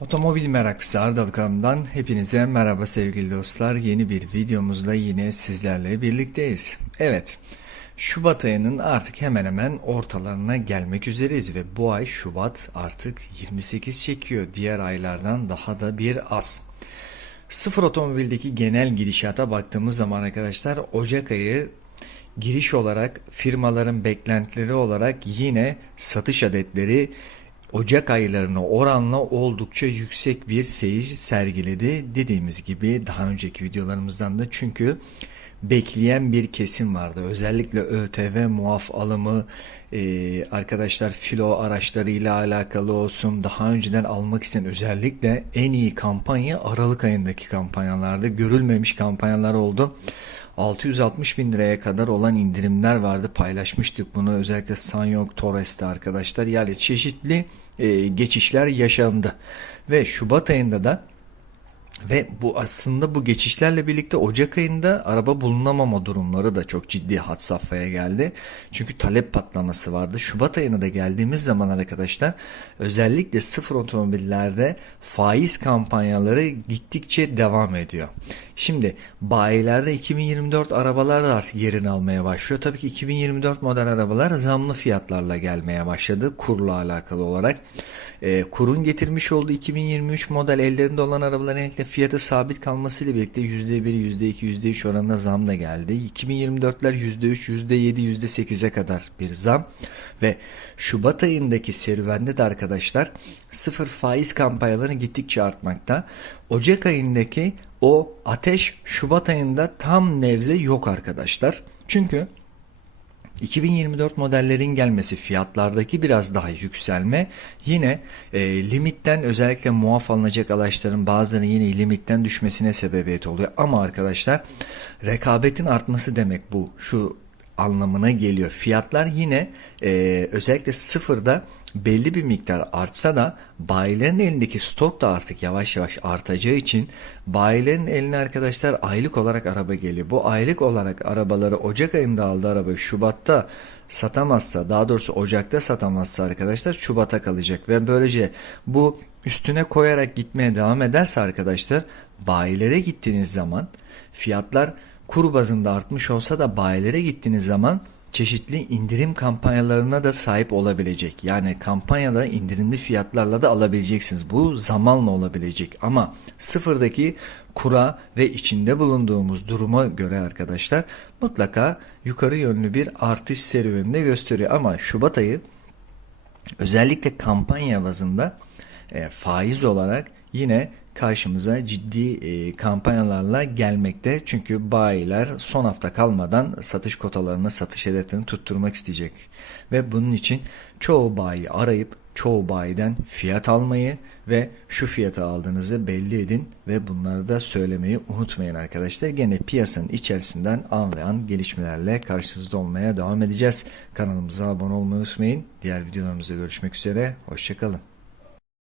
Otomobil meraklısı Ardal kanalından hepinize merhaba sevgili dostlar. Yeni bir videomuzda yine sizlerle birlikteyiz. Evet, Şubat ayının artık hemen hemen ortalarına gelmek üzereyiz ve bu ay Şubat artık 28 çekiyor. Diğer aylardan daha da bir az. Sıfır otomobildeki genel gidişata baktığımız zaman arkadaşlar Ocak ayı giriş olarak firmaların beklentileri olarak yine satış adetleri Ocak aylarına oranla oldukça yüksek bir seyir sergiledi. Dediğimiz gibi daha önceki videolarımızdan da çünkü bekleyen bir kesim vardı. Özellikle ÖTV muaf alımı e, arkadaşlar filo araçlarıyla alakalı olsun daha önceden almak isteyen özellikle en iyi kampanya Aralık ayındaki kampanyalarda görülmemiş kampanyalar oldu. 660 bin liraya kadar olan indirimler vardı. Paylaşmıştık bunu. Özellikle Sanyong Torres'te arkadaşlar. Yani çeşitli e, geçişler yaşandı. Ve Şubat ayında da ve bu aslında bu geçişlerle birlikte Ocak ayında araba bulunamama durumları da çok ciddi had safhaya geldi. Çünkü talep patlaması vardı. Şubat ayına da geldiğimiz zaman arkadaşlar özellikle sıfır otomobillerde faiz kampanyaları gittikçe devam ediyor. Şimdi bayilerde 2024 arabalar da artık yerini almaya başlıyor. Tabii ki 2024 model arabalar zamlı fiyatlarla gelmeye başladı kurla alakalı olarak. E, kurun getirmiş olduğu 2023 model ellerinde olan arabaların genellikle fiyatı sabit kalmasıyla birlikte %1, %2, %3 oranında zam da geldi. 2024'ler %3, %7, %8'e kadar bir zam ve Şubat ayındaki serüvende de arkadaşlar sıfır faiz kampanyaları gittikçe artmakta. Ocak ayındaki o ateş Şubat ayında tam nevze yok arkadaşlar. Çünkü 2024 modellerin gelmesi fiyatlardaki biraz daha yükselme yine e, limitten özellikle muaf alınacak araçların bazılarının yine limitten düşmesine sebebiyet oluyor. Ama arkadaşlar rekabetin artması demek bu şu anlamına geliyor. Fiyatlar yine e, özellikle sıfırda belli bir miktar artsa da bayilerin elindeki stok da artık yavaş yavaş artacağı için bayilerin eline arkadaşlar aylık olarak araba geliyor. Bu aylık olarak arabaları Ocak ayında aldığı araba Şubat'ta satamazsa daha doğrusu Ocak'ta satamazsa arkadaşlar Şubat'a kalacak ve böylece bu üstüne koyarak gitmeye devam ederse arkadaşlar bayilere gittiğiniz zaman fiyatlar kur bazında artmış olsa da bayilere gittiğiniz zaman çeşitli indirim kampanyalarına da sahip olabilecek. Yani kampanyada indirimli fiyatlarla da alabileceksiniz. Bu zamanla olabilecek ama sıfırdaki kura ve içinde bulunduğumuz duruma göre arkadaşlar mutlaka yukarı yönlü bir artış serüveninde gösteriyor. Ama Şubat ayı özellikle kampanya bazında e, faiz olarak yine karşımıza ciddi e, kampanyalarla gelmekte. Çünkü bayiler son hafta kalmadan satış kotalarını, satış hedeflerini tutturmak isteyecek. Ve bunun için çoğu bayi arayıp çoğu bayiden fiyat almayı ve şu fiyata aldığınızı belli edin ve bunları da söylemeyi unutmayın arkadaşlar. Gene piyasanın içerisinden an ve an gelişmelerle karşınızda olmaya devam edeceğiz. Kanalımıza abone olmayı unutmayın. Diğer videolarımızda görüşmek üzere. Hoşçakalın.